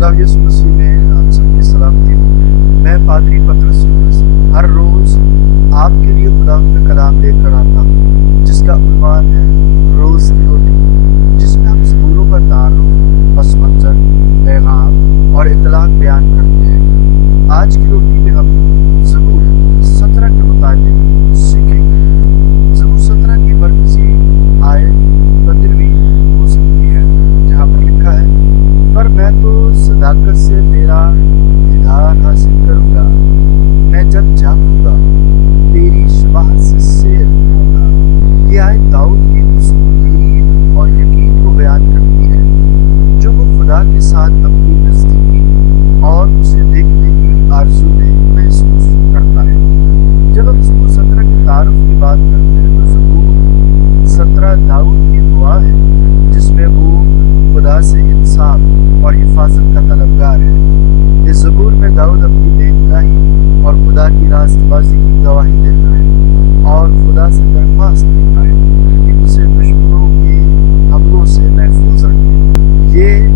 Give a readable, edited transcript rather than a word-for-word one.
خدا یسوع مسیح میں آپ سب کی سلامتی ہو۔ میں پادری پطرس یونس ہر روز آپ کے لیے خدا کا کلام لے کر آتا ہوں، جس کا عنوان ہے روز کی روٹی، جس میں ہم زبوروں کا تعارف، پس منظر، پیغام اور اطلاعات بیان کرتے ہیں۔ آج کی روٹی میں ہم زبور 17 کے متعلق سیکھیں گے۔ زبور 17 کی مرکزی آیت 15ویں ہو سکتی ہے، جہاں پر لکھا ہے، پر میں تو صداقت سے تیرا دیدار حاصل کروں گا، میں جب جاگوں گا تیری شباہت سے سیر ہوں گا۔ یہ آیت داؤد کی اس امید اور یقین کو بیان کرتی ہے جو وہ خدا کے ساتھ اپنی نزدیکی اور اسے دیکھنے کی آرزو میں محسوس کرتا ہے۔ جب ہم زبور 17 کے تعارف کی بات کرتے ہیں تو زبور 17 داؤد کی دعا ہے، جس میں وہ خدا سے انصاف اور حفاظت کا طلبگار ہے۔ اس زبور میں داؤد اپنی بے گناہی اور خدا کی راست بازی کی گواہی دیتا ہے اور خدا سے درخواست کرتا ہے کہ اسے دشمنوں کے حملوں سے محفوظ رکھے۔ یہ